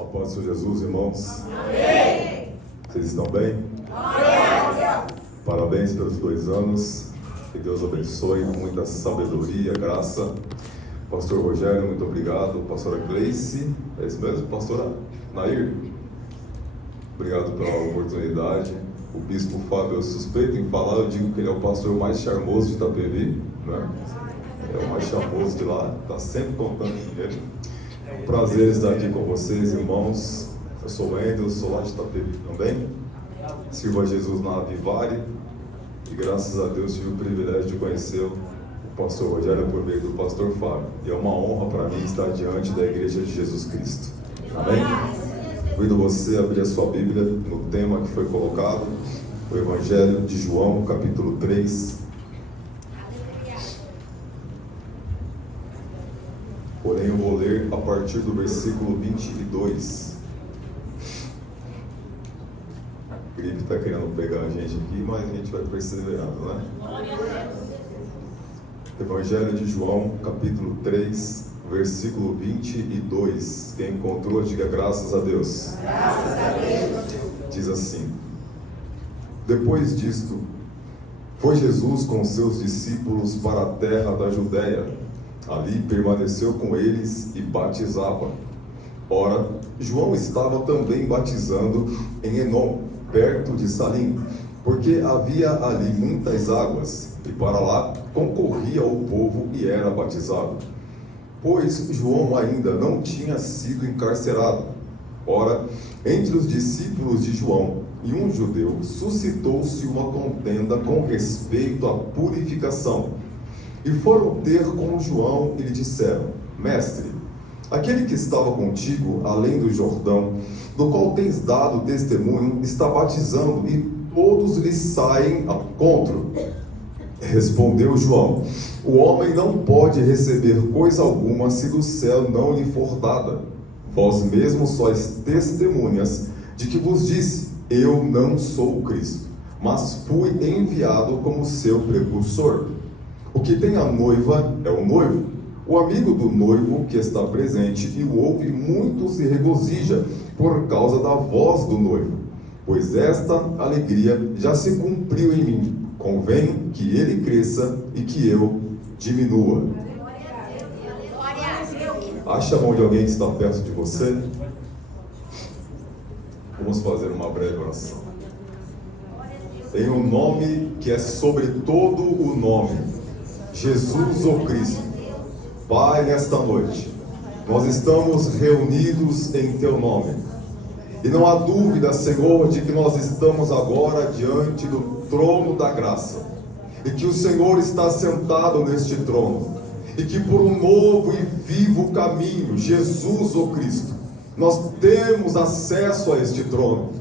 A paz do Senhor Jesus, irmãos. Amém. Vocês estão bem? Amém. Parabéns pelos 2 anos. Que Deus abençoe com muita sabedoria, graça. Pastor Rogério, muito obrigado. Pastora Gleice, é isso mesmo? Pastora Nair, obrigado pela oportunidade. O Bispo Fábio, eu suspeito em falar, eu digo que ele é o pastor mais charmoso de Itapevi, né? É o mais charmoso de lá, está sempre contando com ele. É um prazer estar aqui com vocês, irmãos. Eu sou o Wendel, sou lá de Itapevi também. Sirvo a Jesus na Avivare e graças a Deus tive o privilégio de conhecer o pastor Rogério por meio do pastor Fábio. E é uma honra para mim estar diante da Igreja de Jesus Cristo. Amém? Convido você a abrir a sua Bíblia no tema que foi colocado, o Evangelho de João, capítulo 3. Porém, eu vou ler a partir do versículo 22. A gripe está querendo pegar a gente aqui, mas a gente vai perseverando, né? Evangelho de João, capítulo 3, versículo 22. Quem encontrou, diga graças a Deus. Graças a Deus. Diz assim: Depois disto, foi Jesus com seus discípulos para a terra da Judéia. Ali permaneceu com eles e batizava. Ora, João estava também batizando em Enom, perto de Salim, porque havia ali muitas águas, e para lá concorria o povo e era batizado. Pois João ainda não tinha sido encarcerado. Ora, entre os discípulos de João e um judeu, suscitou-se uma contenda com respeito à purificação. E foram ter com João e lhe disseram: Mestre, aquele que estava contigo além do Jordão, do qual tens dado testemunho, está batizando e todos lhe saem ao encontro. Respondeu João: O homem não pode receber coisa alguma se do céu não lhe for dada. Vós mesmos sois testemunhas de que vos disse: Eu não sou o Cristo, mas fui enviado como seu precursor. O que tem a noiva é o noivo. O amigo do noivo que está presente e o ouve muito se regozija por causa da voz do noivo, pois esta alegria já se cumpriu em mim. Convém que ele cresça e que eu diminua. Acha a mão de alguém que está perto de você? Vamos fazer uma breve oração. Em um nome que é sobre todo o nome, Jesus o Cristo. Pai, nesta noite, nós estamos reunidos em Teu nome. E não há dúvida, Senhor, de que nós estamos agora diante do trono da graça. E que o Senhor está sentado neste trono. E que por um novo e vivo caminho, Jesus o Cristo, nós temos acesso a este trono.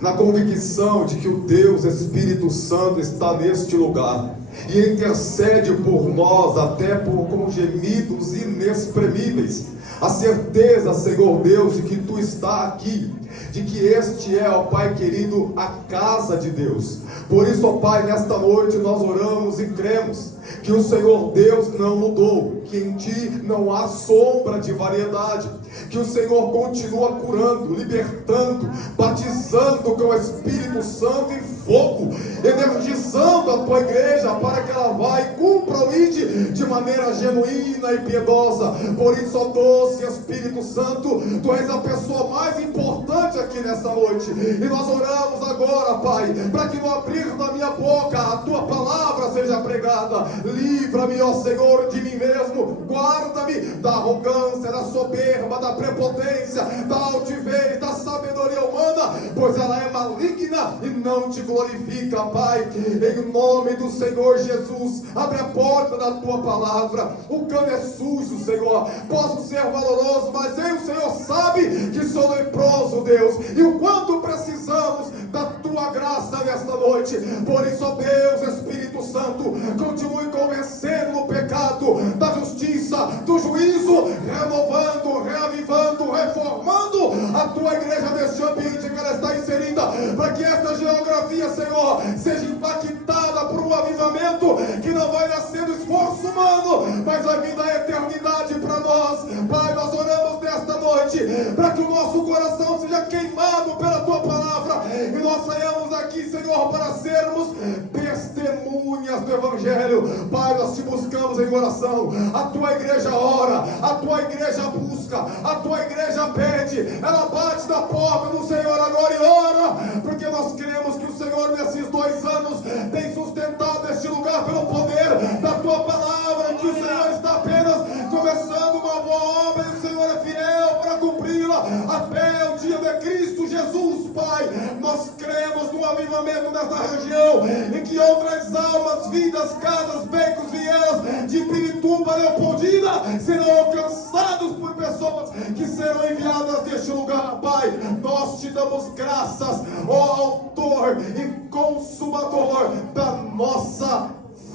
Na convicção de que o Deus Espírito Santo está neste lugar. E intercede por nós até com gemidos inexprimíveis. A certeza, Senhor Deus, de que Tu está aqui, de que este é, ó Pai querido, a casa de Deus. Por isso, ó Pai, nesta noite nós oramos e cremos que o Senhor Deus não mudou, que em Ti não há sombra de variedade, que o Senhor continua curando, libertando, batizando com o Espírito Santo e fogo, energizando a Tua igreja para que ela vá e cumpra o ID de maneira genuína e piedosa. Por isso, ó doce Espírito Santo, Tu és a pessoa mais importante aqui nessa noite, e nós oramos agora, Pai, para que no abrir da minha boca a Tua palavra seja pregada. Livra-me, ó Senhor, de mim mesmo, guarda-me da arrogância, da soberba, da prepotência, da altivez, da sabedoria humana, pois ela é maligna e não Te glorifica, Pai. Em nome do Senhor Jesus, abre a porta da Tua palavra. O cano é sujo, Senhor, posso ser valoroso, mas o Senhor sabe que sou leproso, Deus, e o quanto precisamos da Tua graça nesta noite. Por isso, ó Deus Espírito Santo, continue convencendo no pecado, da justiça, do juízo, renovando, reavivando, reformando a Tua igreja neste ambiente que ela está inserida, para que esta geografia, Senhor, seja impactada por um avivamento que não vai nascer do esforço humano, mas vai vir da eternidade para nós. Pai, nós oramos nesta noite noite, para que o nosso coração seja queimado pela Tua palavra, e nós saímos aqui, Senhor, para sermos testemunhas do Evangelho. Pai, nós Te buscamos em oração, a Tua igreja ora, a Tua igreja busca, a Tua igreja pede, ela bate na porta do Senhor agora e ora, porque nós cremos que o Senhor nesses 2 anos tem sustentado este lugar pelo poder da Tua palavra, que o Senhor está apenas começando uma boa obra e o Senhor é fiel para cumpri-la até o dia de Cristo Jesus. Pai, nós cremos no avivamento desta região e que outras almas, vidas, casas, becos, vielas de Pirituba, Leopoldina serão alcançados por pessoas que serão enviadas deste lugar. Pai, nós Te damos graças, ó autor e consumador da nossa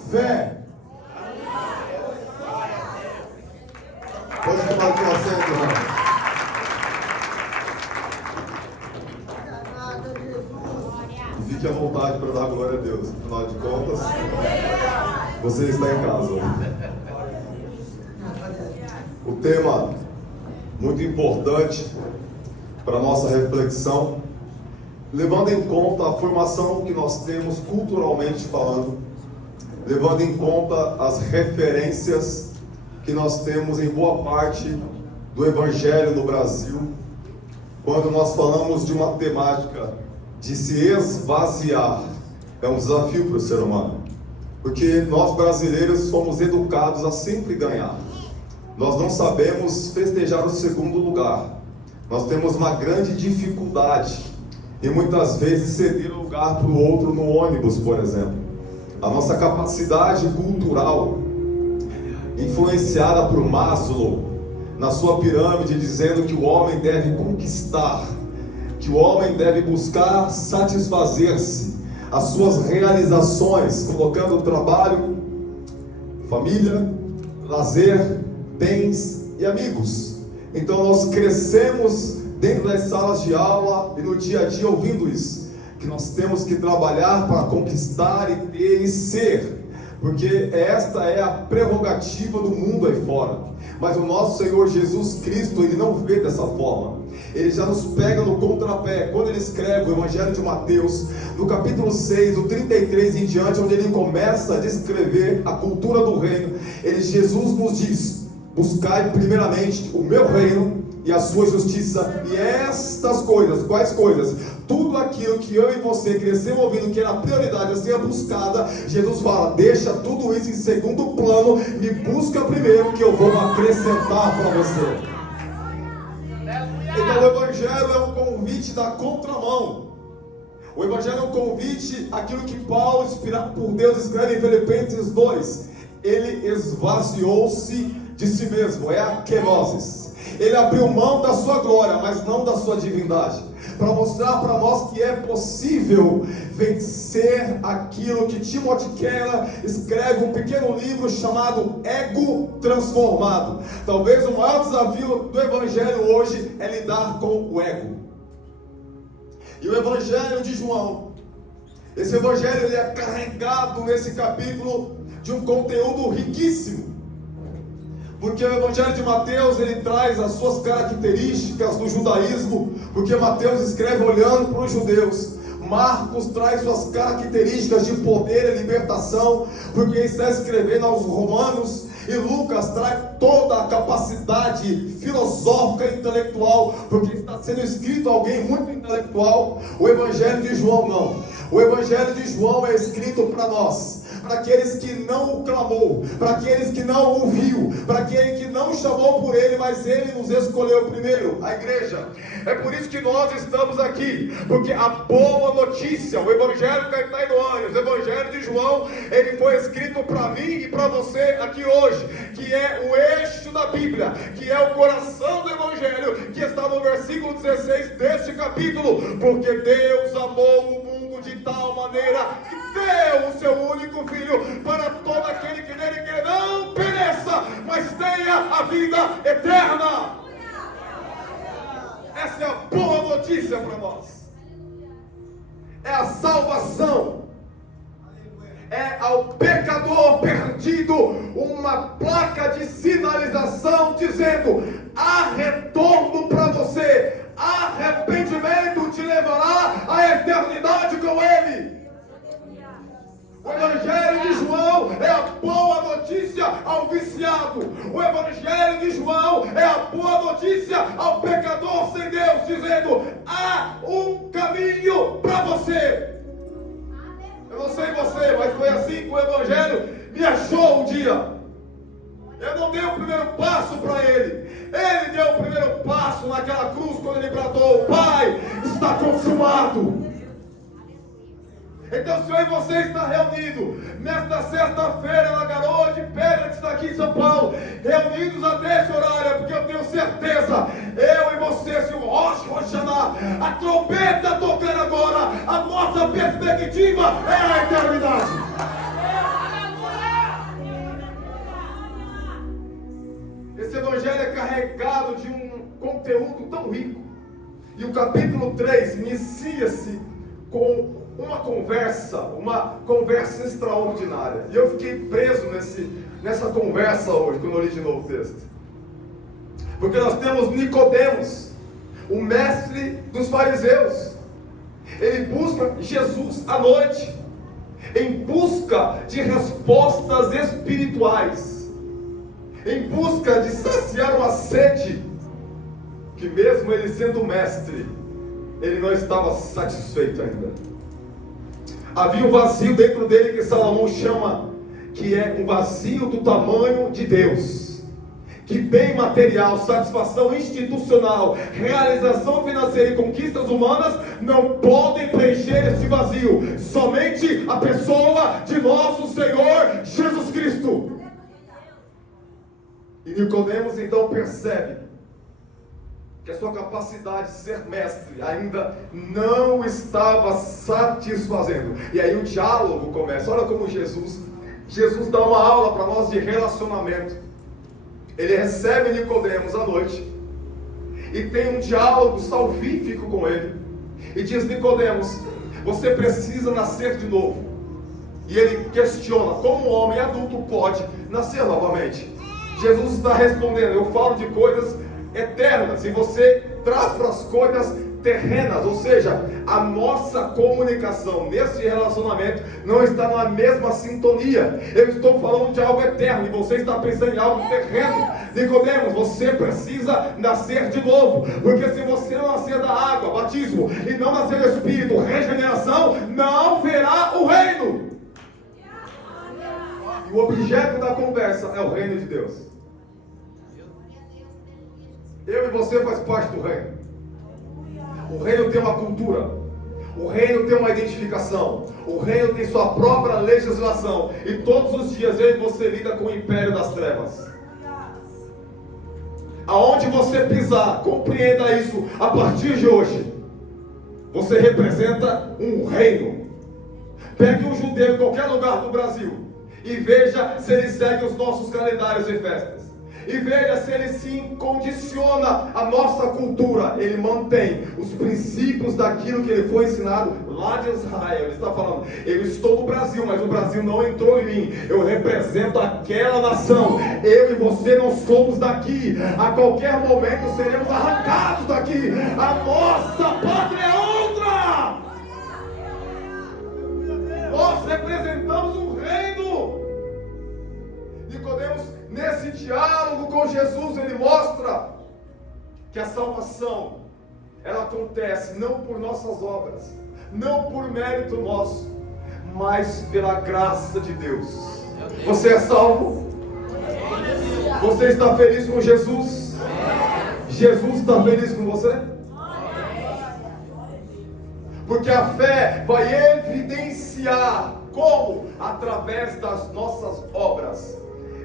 fé. Pode tomar o teu assento, irmão. E fique à vontade para dar glória a Deus. Afinal de contas, você está em casa. O tema muito importante para a nossa reflexão, levando em conta a formação que nós temos culturalmente falando, levando em conta as referências que nós temos em boa parte do Evangelho no Brasil, quando nós falamos de uma temática de se esvaziar. É um desafio para o ser humano, porque nós brasileiros somos educados a sempre ganhar. Nós não sabemos festejar o segundo lugar. Nós temos uma grande dificuldade e muitas vezes ceder lugar para o outro no ônibus, por exemplo. A nossa capacidade cultural, influenciada por Maslow, na sua pirâmide, dizendo que o homem deve conquistar, que o homem deve buscar satisfazer-se, as suas realizações, colocando o trabalho, família, lazer, bens e amigos. Então nós crescemos dentro das salas de aula e no dia a dia ouvindo isso, que nós temos que trabalhar para conquistar e ter e ser, porque esta é a prerrogativa do mundo aí fora. Mas o nosso Senhor Jesus Cristo, Ele não vê dessa forma. Ele já nos pega no contrapé, quando Ele escreve o Evangelho de Mateus, no capítulo 6, do 33 em diante, onde Ele começa a descrever a cultura do reino. Jesus nos diz: buscai primeiramente o meu reino e a sua justiça, e estas coisas, quais coisas? Tudo aquilo que eu e você crescemos ouvindo que era prioridade a ser buscada, Jesus fala: deixa tudo isso em segundo plano, me busca primeiro, que eu vou acrescentar para você. Então o Evangelho é um convite da contramão. O Evangelho é um convite, aquilo que Paulo, inspirado por Deus, escreve em Filipenses 2. Ele esvaziou-se de si mesmo, é a kenosis. Ele abriu mão da sua glória, mas não da sua divindade, para mostrar para nós que é possível vencer aquilo que Timothy Keller escreve um pequeno livro chamado Ego Transformado. Talvez o maior desafio do Evangelho hoje é lidar com o ego. E o Evangelho de João, esse Evangelho ele é carregado nesse capítulo de um conteúdo riquíssimo. Porque o Evangelho de Mateus, ele traz as suas características do judaísmo, porque Mateus escreve olhando para os judeus. Marcos traz suas características de poder e libertação, porque ele está escrevendo aos romanos. E Lucas traz toda a capacidade filosófica e intelectual, porque está sendo escrito alguém muito intelectual. O Evangelho de João não. O Evangelho de João é escrito para nós, para aqueles que não o clamou, para aqueles que não o viu, para aquele que não chamou por ele, mas ele nos escolheu primeiro, a igreja. É por isso que nós estamos aqui, porque a boa notícia, o Evangelho que está em Ângelos, o Evangelho de João, ele foi escrito para mim e para você aqui hoje, que é o eixo da Bíblia, que é o coração do Evangelho, que está no versículo 16 deste capítulo. Porque Deus amou o mundo de tal maneira que deu o seu único Filho, para todo aquele que nele crê não pereça, mas tenha a vida eterna. Essa é a boa notícia para nós. É a salvação. É ao pecador perdido uma placa de sinalização dizendo: há retorno para fato. O Evangelho de João é a boa notícia ao pecador sem Deus, dizendo: há um caminho para você. Eu não sei você, mas foi assim que o Evangelho me achou um dia. Eu não dei o primeiro passo para ele. Ele deu o primeiro passo naquela cruz quando ele bradou: Pai, está consumado. Então, se eu e você está reunido nesta sexta-feira na Garoa de Pedra que está aqui em São Paulo, reunidos até esse horário, é porque eu tenho certeza, eu e você, se o Rosh Hashanah, a trombeta tocando agora, a nossa perspectiva é a eternidade. Esse Evangelho é carregado de um conteúdo tão rico. E o capítulo 3 inicia-se com uma conversa extraordinária. E eu fiquei preso nessa conversa hoje, quando eu li de novo o texto. Porque nós temos Nicodemos, o mestre dos fariseus. Ele busca Jesus à noite, em busca de respostas espirituais, em busca de saciar uma sede, que mesmo ele sendo mestre, ele não estava satisfeito ainda. Havia um vazio dentro dele que Salomão chama, que é um vazio do tamanho de Deus. Que bem material, satisfação institucional, realização financeira e conquistas humanas não podem preencher esse vazio. Somente a pessoa de nosso Senhor Jesus Cristo. E Nicodemos então percebe que a sua capacidade de ser mestre ainda não estava satisfazendo. E aí o diálogo começa. Olha como Jesus dá uma aula para nós de relacionamento. Ele recebe Nicodemos à noite e tem um diálogo salvífico com ele. E diz: Nicodemos, você precisa nascer de novo. E ele questiona: como um homem adulto pode nascer novamente? Jesus está respondendo: eu falo de coisas eternas, e você traz para as coisas terrenas. Ou seja, a nossa comunicação nesse relacionamento não está na mesma sintonia. Eu estou falando de algo eterno e você está pensando em algo terreno. Nicodemos, você precisa nascer de novo, porque se você não nascer da água, batismo, e não nascer do Espírito, regeneração, não verá o reino. E o objeto da conversa é o reino de Deus. Eu e você faz parte do reino. O reino tem uma cultura. O reino tem uma identificação. O reino tem sua própria legislação. E todos os dias eu e você lida com o império das trevas. Aonde você pisar, compreenda isso. A partir de hoje, você representa um reino. Pegue um judeu em qualquer lugar do Brasil e veja se ele segue os nossos calendários e festas. E veja se ele se condiciona à nossa cultura. Ele mantém os princípios daquilo que ele foi ensinado lá de Israel. Ele está falando: eu estou no Brasil, mas o Brasil não entrou em mim. Eu represento aquela nação. Eu e você não somos daqui. A qualquer momento seremos arrancados daqui. A nossa pátria é outra. Nós representamos um reino. Nicodemos, nesse diálogo com Jesus, ele mostra que a salvação, ela acontece não por nossas obras, não por mérito nosso, mas pela graça de Deus. Você é salvo? Você está feliz com Jesus? Jesus está feliz com você? Porque a fé vai evidenciar como? Através das nossas obras.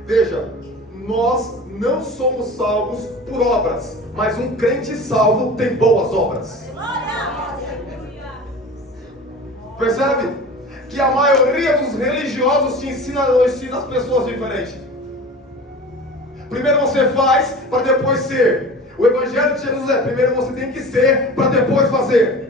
Veja, nós não somos salvos por obras, mas um crente salvo tem boas obras. Percebe? Que a maioria dos religiosos te ensina as pessoas diferentes. Primeiro você faz, para depois ser. O Evangelho de Jesus é: primeiro você tem que ser, para depois fazer.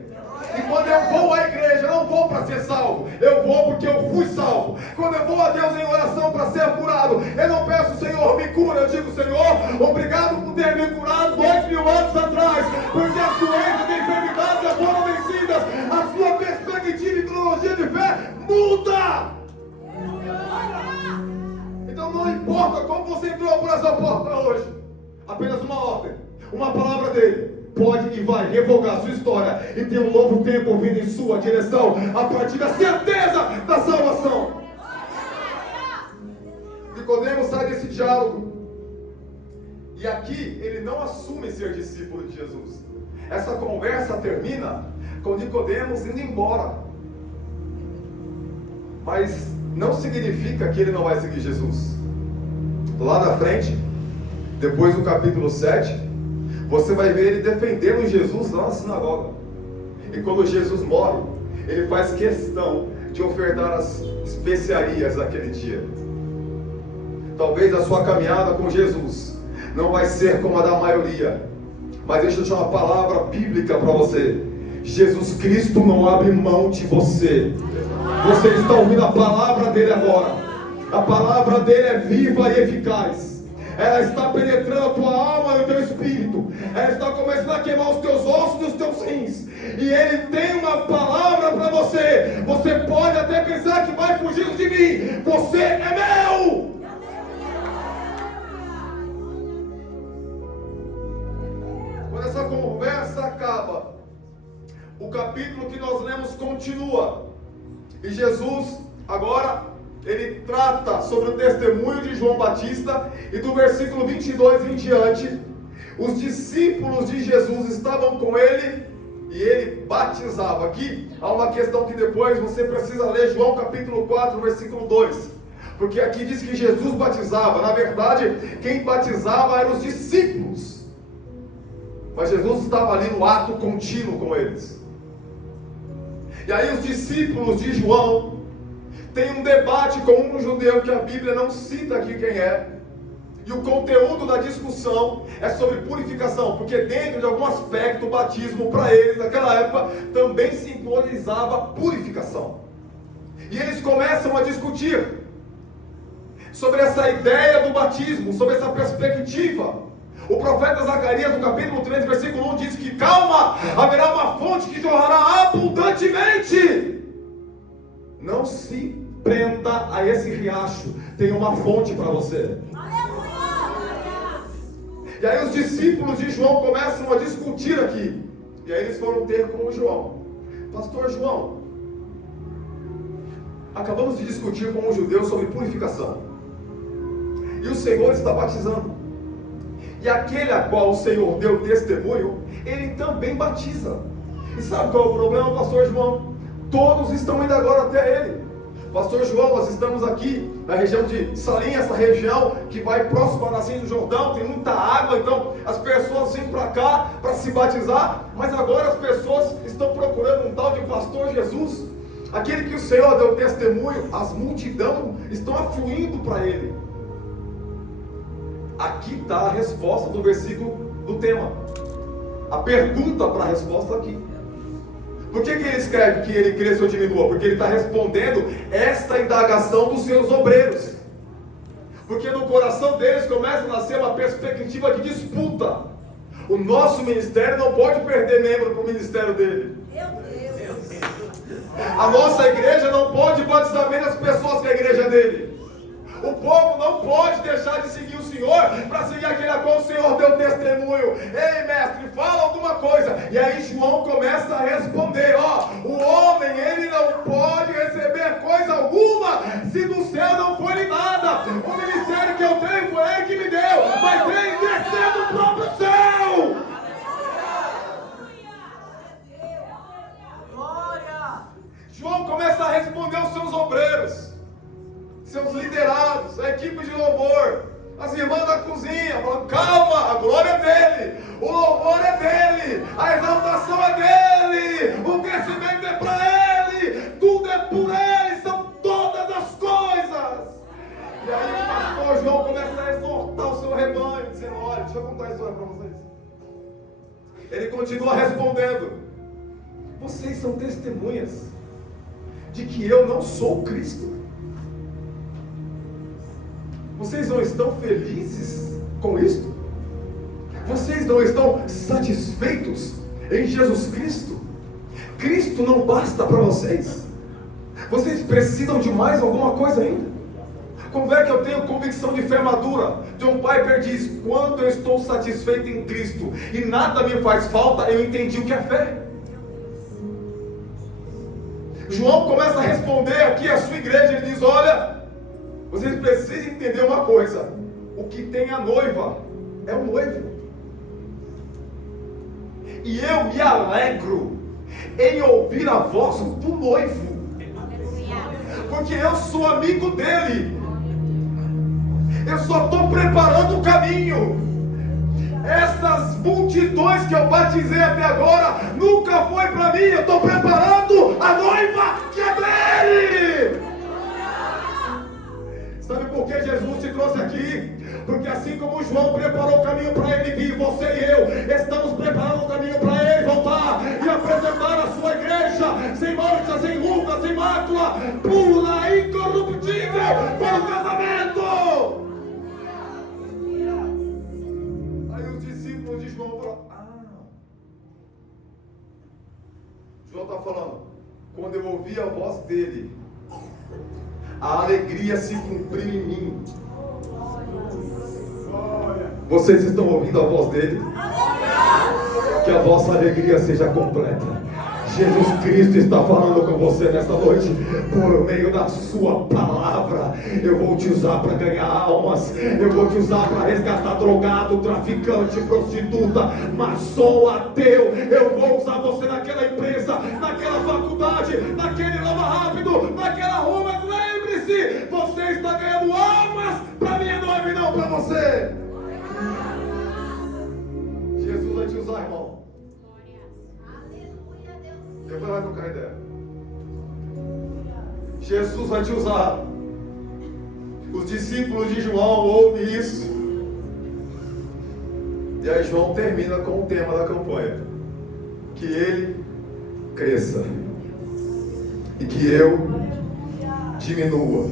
E quando eu vou à igreja, eu não vou para ser salvo, eu vou porque eu fui salvo. Quando eu vou a Deus em oração para ser curado, eu não peço: Senhor, me cura. Eu digo: Senhor, obrigado por ter me curado 2000 anos atrás, porque as doenças e enfermidades já foram vencidas. A sua perspectiva e cronologia de fé muda. Então não importa como você entrou para na sua porta hoje. Apenas uma ordem, uma palavra dele pode e vai revogar a sua história e ter um novo tempo vindo em sua direção a partir da certeza da salvação. Nicodemos sai desse diálogo e aqui ele não assume ser discípulo de Jesus. Essa conversa termina com Nicodemos indo embora, mas não significa que ele não vai seguir Jesus. Lá na frente, depois do capítulo 7, você vai ver ele defendendo Jesus lá na sinagoga. E quando Jesus morre, ele faz questão de ofertar as especiarias daquele dia. Talvez a sua caminhada com Jesus não vai ser como a da maioria, mas deixa eu te dar uma palavra bíblica para você. Jesus Cristo não abre mão de você. Você está ouvindo a palavra dele agora. A palavra dele é viva e eficaz. Ela está penetrando a tua alma e o teu espírito. Ela está começando a queimar os teus ossos e os teus rins. E ele tem uma palavra para você. Você pode até pensar que vai fugir de mim. Você é meu. Quando essa conversa acaba, o capítulo que nós lemos continua. E Jesus agora ele trata sobre o testemunho de João Batista, e do versículo 22 em diante, os discípulos de Jesus estavam com ele, e ele batizava. Aqui há uma questão que depois você precisa ler João capítulo 4, versículo 2, porque aqui diz que Jesus batizava. Na verdade, quem batizava eram os discípulos, mas Jesus estava ali no ato contínuo com eles. E aí os discípulos de João tem um debate com um judeu que a Bíblia não cita aqui quem é. E o conteúdo da discussão é sobre purificação, porque dentro de algum aspecto o batismo para eles naquela época também simbolizava purificação. E eles começam a discutir sobre essa ideia do batismo, sobre essa perspectiva. O profeta Zacarias, no capítulo 3, versículo 1, diz que calma, haverá uma fonte que jorrará abundantemente. Não se prenda a esse riacho, tem uma fonte para você. E aí os discípulos de João começam a discutir aqui. E aí eles foram ter com o João. Pastor João, acabamos de discutir com um judeu sobre purificação, e o Senhor está batizando, e aquele a qual o Senhor deu testemunho, ele também batiza. E sabe qual é o problema, pastor João? Todos estão indo agora até ele. Pastor João, nós estamos aqui na região de Salim, essa região que vai próximo à nascente do Jordão, tem muita água, então as pessoas vêm para cá para se batizar, mas agora as pessoas estão procurando um tal de pastor Jesus, aquele que o Senhor deu testemunho. As multidões estão afluindo para ele. Aqui está a resposta do versículo do tema, a pergunta para a resposta aqui. Por que ele escreve que ele cresça ou diminua? Porque ele está respondendo esta indagação dos seus obreiros. Porque no coração deles começa a nascer uma perspectiva de disputa. O nosso ministério não pode perder membro para o ministério dele. A nossa igreja não pode batizar menos pessoas que a igreja dele. O povo não pode deixar de seguir o Senhor para seguir aquele a qual o Senhor deu testemunho. Ei, mestre, fala alguma coisa. E aí João começa a responder: o homem, ele não pode receber coisa alguma se do céu não for lhe nada. O ministério que eu tenho foi ele que me deu, mas ele desceu do próprio céu. João começa a responder aos seus obreiros, seus liderados, a equipe de louvor, as irmãs da cozinha, falando: calma, a glória é dele, o louvor é dele, a exaltação é dele, o crescimento é para ele, tudo é por ele, são todas as coisas. E aí o pastor João começa a exortar o seu rebanho, dizendo: olha, deixa eu contar a história para vocês. Ele continua respondendo: vocês são testemunhas de que eu não sou Cristo. Vocês não estão felizes com isto? Vocês não estão satisfeitos em Jesus Cristo? Cristo não basta para vocês? Vocês precisam de mais alguma coisa ainda? Como é que eu tenho convicção de fé madura? John Piper diz: quando eu estou satisfeito em Cristo e nada me faz falta, eu entendi o que é fé. João começa a responder aqui à sua igreja. Ele diz: olha, vocês precisam entender uma coisa: o que tem a noiva é o noivo. E eu me alegro em ouvir a voz do noivo, porque eu sou amigo dele. Eu só estou preparando o caminho. Essas multidões que eu batizei até agora nunca foi para mim. Eu estou preparando a noiva que é dele. Sabe por que Jesus te trouxe aqui? Porque assim como João preparou o caminho para ele vir, você e eu estamos preparando o caminho para ele voltar e apresentar a sua igreja sem mancha, sem ruga, sem mácula, pura, incorruptível, para o casamento. Aí os discípulos de João falaram: João está falando, quando eu ouvi a voz dele, a alegria se cumpriu em mim. Vocês estão ouvindo a voz dele? Que a vossa alegria seja completa. Jesus Cristo está falando com você nesta noite, por meio da sua palavra. Eu vou te usar para ganhar almas, eu vou te usar para resgatar drogado, traficante, prostituta, maçom, ateu. Eu vou usar você naquela empresa, naquela faculdade, naquele lava rápido, naquela rua. Mas lembre-se, você está ganhando almas para minha noiva e não para você. Jesus vai te usar, irmão. Depois vai trocar ideia. Jesus vai te usar. Os discípulos de João ouvem isso. E aí João termina com o tema da campanha: que ele cresça e que eu diminua.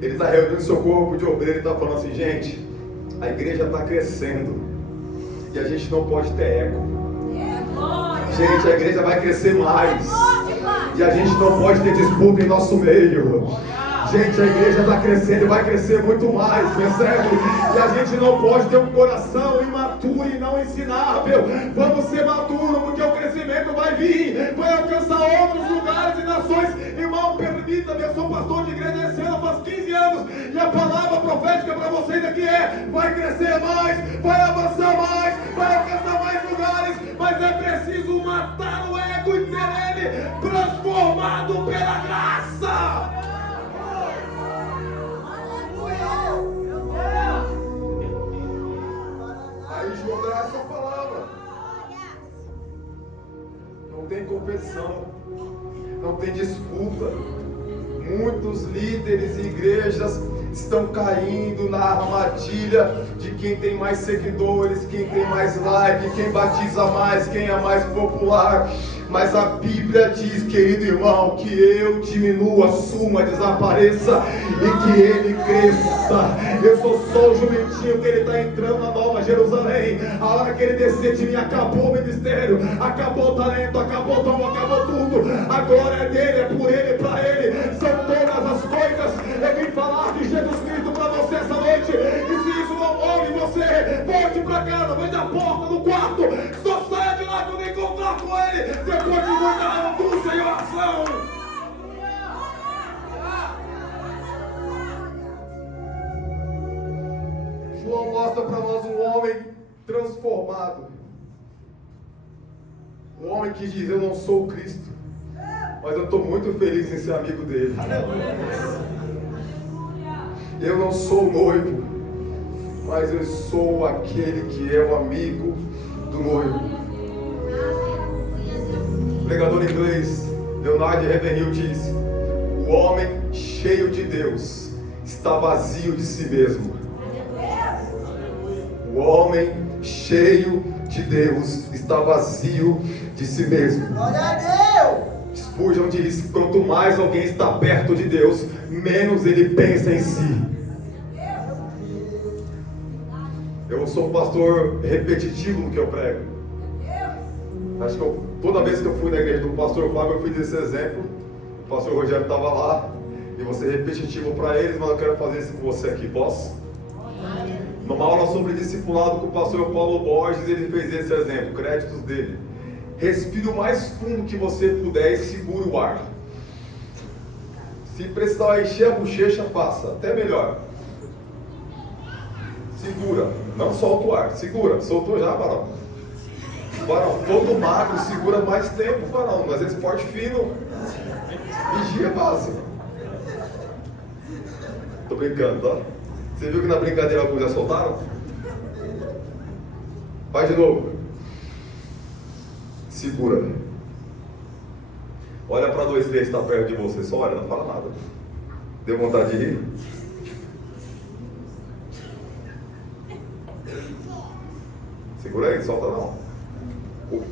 Ele está reunindo seu corpo de obreiro e está falando assim: gente, a igreja está crescendo e a gente não pode ter eco. Gente, a igreja vai crescer mais e a gente não pode ter disputa em nosso meio. Gente, a igreja está crescendo e vai crescer muito mais, percebe? E a gente não pode ter um coração imaturo e não ensinável. Vamos ser maduros, porque o crescimento vai vir, vai alcançar outros lugares e nações. Irmão, permita-me, eu sou pastor de igreja esse ano, faz 15 anos, e a palavra profética para vocês aqui é: vai crescer mais, vai avançar mais, vai alcançar mais lugares, mas é preciso matar o ego e ter ele transformado pela graça. Aí João dá essa palavra. Não tem competição, não tem disputa. Muitos líderes e igrejas estão caindo na armadilha de quem tem mais seguidores, quem tem mais like, quem batiza mais, quem é mais popular. Mas a Bíblia diz, querido irmão, que eu diminua, suma, desapareça e que ele cresça. Eu sou só o jumentinho que ele está entrando na Nova Jerusalém. A hora que ele descer de mim, acabou o ministério, acabou o talento, acabou o dom, acabou tudo. A glória é dele, é por ele, é para ele. São todas as coisas. Eu vim falar de Jesus Cristo para você essa noite. E se isso não move você, volte para casa, veja a porta do quarto, só saia de lá quando encontrar com ele, depois de muita angústia e oração. João mostra para nós um homem transformado, um homem que diz: eu não sou o Cristo, mas eu estou muito feliz em ser amigo dele. Eu não sou o noivo, mas eu sou aquele que é o amigo do noivo. O pregador inglês Leonard Ravenhill diz: o homem cheio de Deus está vazio de si mesmo. O homem cheio de Deus está vazio de si mesmo. Glória a Deus! Spurgeon diz: quanto mais alguém está perto de Deus, menos ele pensa em si. Eu sou um pastor repetitivo no que eu prego. Acho que toda vez que eu fui na igreja do pastor Fábio, eu fiz esse exemplo. O pastor Rogério estava lá E você é repetitivo para eles, mas eu quero fazer isso com você aqui, posso? Numa aula sobre discipulado com o pastor Paulo Borges, ele fez esse exemplo, créditos dele. Respire o mais fundo que você puder e segure o ar. Se precisar encher a bochecha, faça, até melhor. Segura, não solta o ar, segura, soltou já, varão. Varão, todo magro segura mais tempo, varão, mas esse porte fino, vigia base. Tô brincando, tá? Você viu que na brincadeira alguns já soltaram? Faz de novo. Segura. Olha para 2, 3 que está perto de você, só olha, não fala nada. Deu vontade de rir? Segura aí, solta não.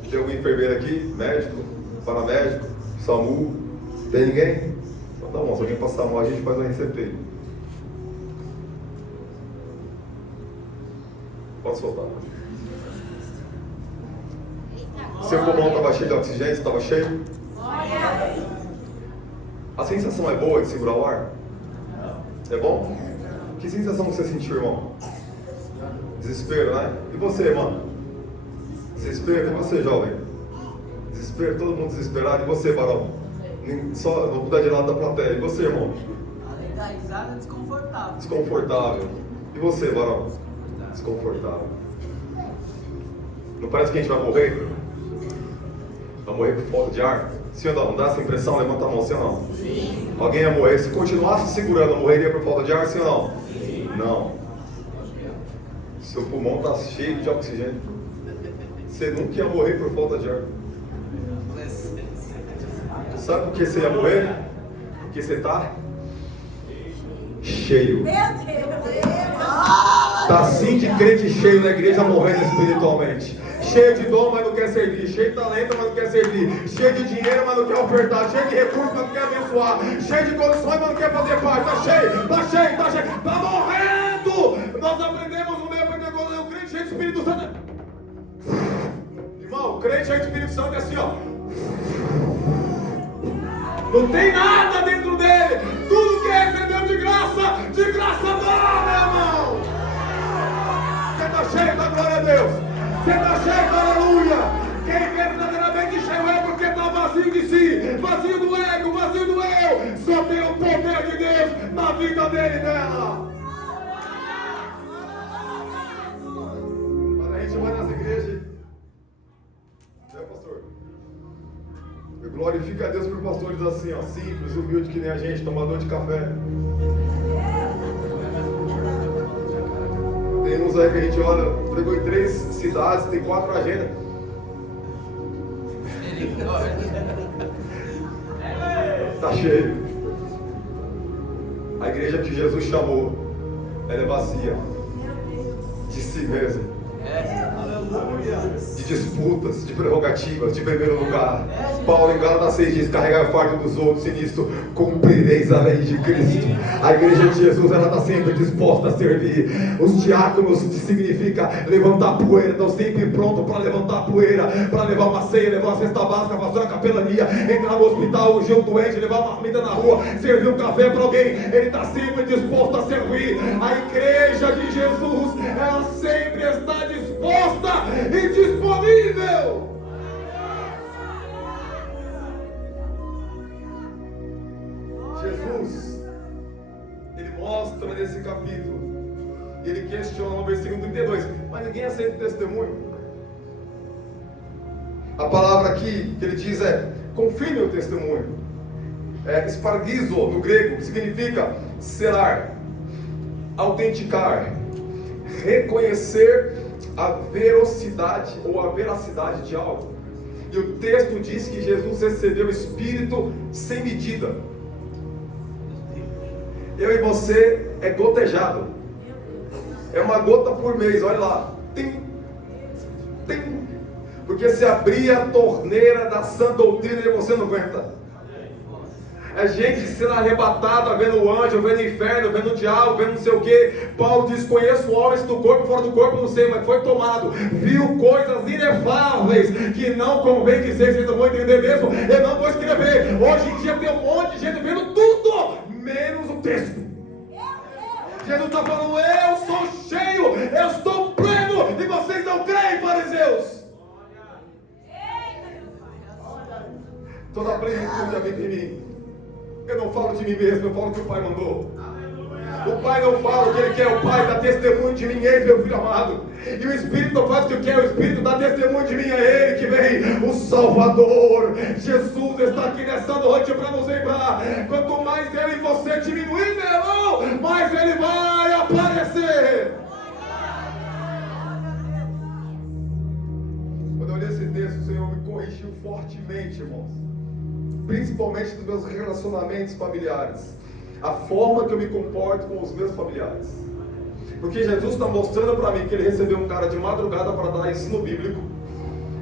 Tem algum enfermeiro aqui? Médico? Paramédico? SAMU? Tem ninguém? Então tá bom, se alguém passar mal a gente faz uma receita. Pode soltar. Seu pulmão estava cheio de oxigênio? Estava cheio? A sensação é boa de segurar o ar? É bom? Que sensação você sentiu, irmão? Desespero, né? E você, irmão? Desespero? E você, jovem? Desespero, todo mundo desesperado. E você, varão? Só não mudar de lado da plateia. E você, irmão? Além da risada, desconfortável. Desconfortável. E você, varão? Desconfortável. Não parece que a gente vai morrer? Vai morrer por falta de ar? Sim ou não? Não dá essa impressão? Levanta a mão, sim ou não? Sim. Alguém ia morrer? Se continuasse segurando, morreria por falta de ar, sim ou não? Sim. Não. Seu pulmão está cheio de oxigênio. Você nunca ia morrer por falta de ar. Sabe por que você ia morrer? Porque você está cheio. Meu Deus! Está assim de crente cheio na igreja, morrendo espiritualmente. Cheio de dom, mas não quer servir. Cheio de talento, mas não quer servir. Cheio de dinheiro, mas não quer ofertar. Cheio de recursos, mas não quer abençoar. Cheio de condições, mas não quer fazer parte. Está cheio, está cheio, está cheio. Está morrendo. Nós aprendemos no meio pentecostal, o crente cheio de Espírito Santo. Irmão, o crente cheio de Espírito Santo é assim, ó. Não tem nada dentro dele. Tudo que recebeu de graça dá, meu irmão. Você está cheio da glória a Deus. Você está cheio, aleluia. Quem verdadeiramente cheio é porque está vazio de si, vazio do ego, vazio do eu. Só tem o poder de Deus na vida dele e dela. Mas a gente vai nas igrejas. Pastor? Eu glorifico a Deus por pastores assim, ó, simples, humilde que nem a gente, tomador de café. Tem uns aí que a gente olha, pregou em 3 cidades, tem 4 agendas. Tá cheio. A igreja que Jesus chamou, ela é vazia de si mesmo. De disputas, de prerrogativas, de primeiro lugar. Paulo em Gálatas 6 diz: carregar o fardo dos outros e nisso cumprireis a lei de Cristo. A igreja de Jesus, ela está sempre disposta a servir. Os diáconos, que significa levantar poeira, estão sempre prontos para levantar poeira, para levar uma ceia, levar uma cesta básica, fazer uma capelania, entrar no hospital, ungir um doente, levar uma comida na rua, servir um café para alguém. Ele está sempre disposto a servir. A igreja de Jesus, ela sempre está disposta e disponível. Jesus, ele mostra nesse capítulo, ele questiona no versículo 32, mas ninguém aceita o testemunho. A palavra aqui que ele diz é: confie no testemunho. Espargizo no grego, que significa selar, autenticar, reconhecer a velocidade ou a veracidade de algo. E o texto diz que Jesus recebeu o Espírito sem medida. Eu e você é gotejado. É uma gota por mês, olha lá. Tim, tim. Porque se abrir a torneira da sã doutrina e você não aguenta. É gente sendo arrebatada, vendo o anjo, vendo o inferno, vendo o diabo, vendo não sei o que. Paulo diz: conheço homens do corpo e fora do corpo, não sei, mas foi tomado. Viu coisas inefáveis que não convém dizer, vocês não vão entender mesmo. Eu não vou escrever. Hoje em dia tem um monte de gente vendo tudo, texto. Jesus está falando, eu sou cheio, eu estou pleno, e vocês não creem, fariseus. Toda a plenitude habita em mim. Eu não falo de mim mesmo, eu falo que o Pai mandou. O Pai não fala o que Ele quer, o Pai dá testemunho de mim, eis meu Filho amado. E o Espírito não faz o que quer, o Espírito dá testemunho de mim, é Ele que vem, o Salvador. Jesus está aqui nessa noite para nos lembrar. Quanto mais eu e você diminuir, meu irmão, mais Ele vai aparecer. Quando eu olhei esse texto, o Senhor me corrigiu fortemente, irmãos. Principalmente nos meus relacionamentos familiares. A forma que eu me comporto com os meus familiares. Porque Jesus está mostrando para mim que Ele recebeu um cara de madrugada para dar ensino bíblico.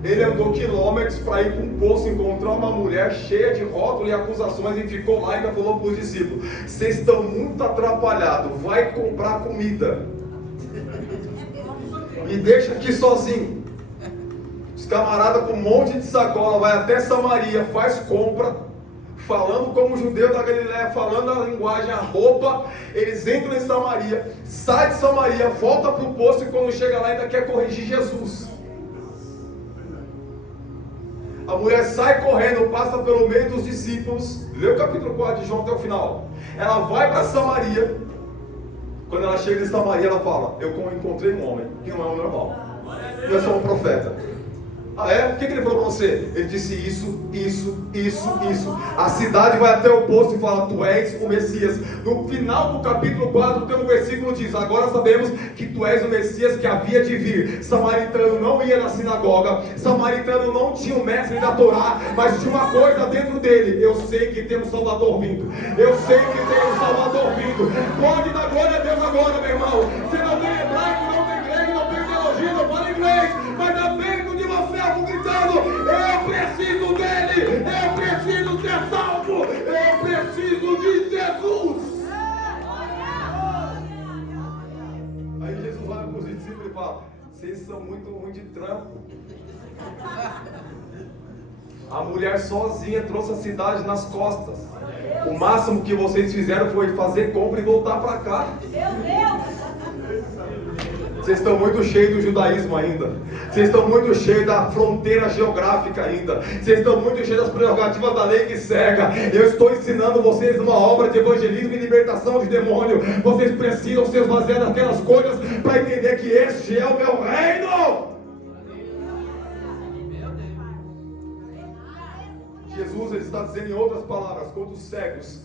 Ele andou quilômetros para ir para um poço encontrar uma mulher cheia de rótulos e acusações e ficou lá e ainda falou para os discípulos: vocês estão muito atrapalhados, vai comprar comida. Me deixa aqui sozinho. Os camaradas com um monte de sacola, vai até Samaria, faz compra, falando como judeu da Galileia, falando a linguagem, a roupa. Eles entram em Samaria, sai de Samaria, volta para o poço e quando chega lá ainda quer corrigir Jesus. A mulher sai correndo, passa pelo meio dos discípulos. Lê o capítulo 4 de João até o final. Ela vai para Samaria. Quando ela chega em Samaria, ela fala: eu encontrei um homem que não é um normal, não é só um profeta. Ah é? O que ele falou para você? Ele disse isso. A cidade vai até o poço e fala: tu és o Messias. No final do capítulo 4 tem um versículo que diz: agora sabemos que tu és o Messias que havia de vir. Samaritano não ia na sinagoga, samaritano não tinha o mestre da Torá, mas tinha uma coisa dentro dele: eu sei que tem um Salvador vindo. Eu sei que tem um Salvador vindo. Pode dar glória a Deus agora, meu irmão. Você não tem hebraico, não tem grego, não tem teologia, não fala inglês, mas dá dentro de você gritando: eu preciso dele, eu preciso ser salvo, eu preciso de Jesus. Aí Jesus olha para os discípulos e fala: vocês são muito ruins de trampo. A mulher sozinha trouxe a cidade nas costas. O máximo que vocês fizeram foi fazer compra e voltar para cá. Meu Deus! Vocês estão muito cheios do judaísmo ainda. Vocês estão muito cheios da fronteira geográfica ainda. Vocês estão muito cheios das prerrogativas da lei que cega. Eu estou ensinando vocês uma obra de evangelismo e libertação de demônio. Vocês precisam se esvaziar daquelas coisas para entender que este é o meu reino. Jesus, ele está dizendo em outras palavras: quantos cegos,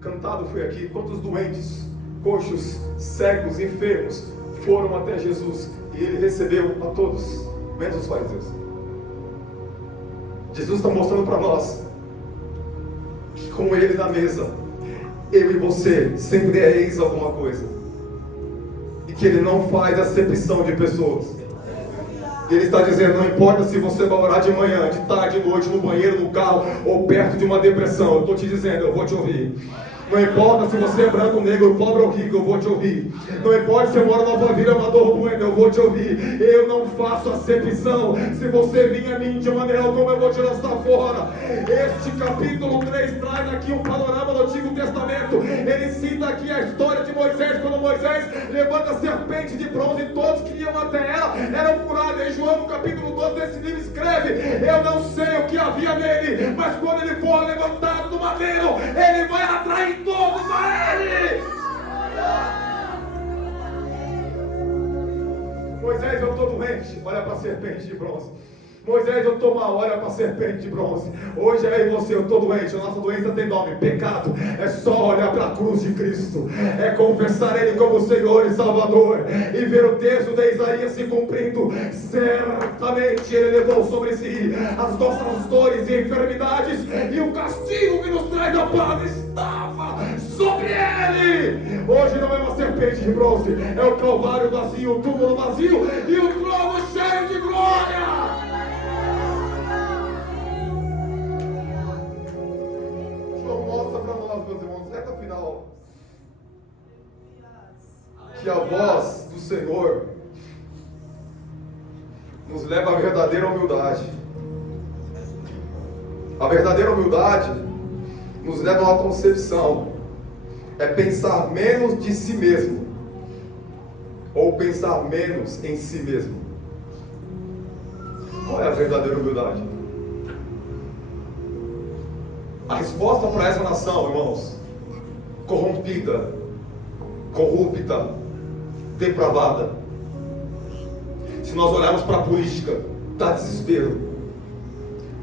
cantado foi aqui, quantos doentes, coxos, cegos, enfermos foram até Jesus e Ele recebeu a todos, menos os fariseus. Jesus está mostrando para nós que com Ele na mesa, eu e você sempre é ex alguma coisa, e que Ele não faz acepção de pessoas. Ele está dizendo: não importa se você vai orar de manhã, de tarde, de noite, no banheiro, no carro ou perto de uma depressão, eu estou te dizendo, eu vou te ouvir. Não importa se você é branco, negro, pobre ou rico, eu vou te ouvir. Não importa se eu moro na família amador bueno, eu vou te ouvir. Eu não faço acepção. Se você vir a mim de maneira alguma, eu vou te lançar fora. Este capítulo 3 traz aqui um panorama do Antigo Testamento. Ele cita aqui a história de Moisés, quando Moisés levanta a serpente de bronze e todos que iam até ela eram curados. Em João, no capítulo 12 desse livro, escreve: eu não sei o que havia nele, mas quando ele for levantado do madeiro, ele vai atrair todos a ele. Moisés, eu estou doente, olha para a serpente de bronze. Moisés, eu estou mal, olha para a serpente de bronze. Hoje é eu e você, eu estou doente. A nossa doença tem nome: pecado. É só olhar para a cruz de Cristo, é confessar Ele como Senhor e Salvador, e ver o texto de Isaías se cumprindo. Certamente Ele levou sobre si as nossas dores e enfermidades, e o castigo que nos traz a paz estava sobre Ele. Hoje não é uma serpente de bronze, é o Calvário vazio, o túmulo vazio e o trono cheio de glória. Mostra para nós, meus irmãos, reta final, que a voz do Senhor nos leva à verdadeira humildade. A verdadeira humildade nos leva a uma concepção é pensar menos de si mesmo, ou pensar menos em si mesmo? Qual é a verdadeira humildade? A resposta para essa nação, irmãos, corrompida, corrupta, depravada, se nós olharmos para a política, dá desespero.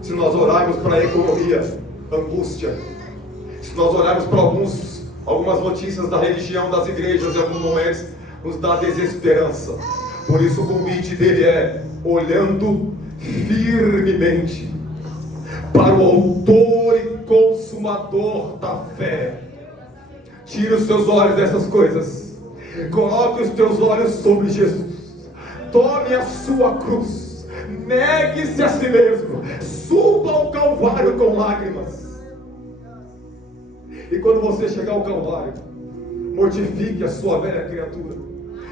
Se nós olharmos para a economia, angústia. Se nós olharmos para algumas notícias da religião, das igrejas, em alguns momentos, nos dá desesperança. Por isso o convite dele é: olhando firmemente para o autor e consumador da fé. Tira os seus olhos dessas coisas, coloque os teus olhos sobre Jesus. Tome a sua cruz, negue-se a si mesmo, suba ao Calvário com lágrimas. E quando você chegar ao Calvário, mortifique a sua velha criatura.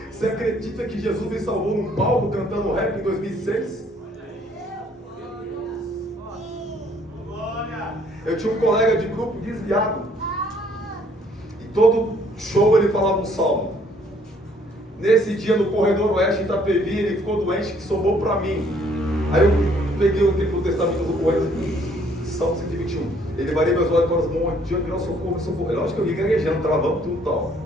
Você acredita que Jesus me salvou num palco cantando rap em 2006? Eu tinha um colega de grupo desviado, e todo show ele falava um salmo. Nesse dia no corredor oeste em Itapevi, ele ficou doente, que sobrou para mim. Aí eu peguei o Triplo Testamento do corredor, Salmo 121. Ele varia meus olhos para os montes, diante de nós, socorro, socorro. Lógico que eu vim gaguejando, travando tudo e tal.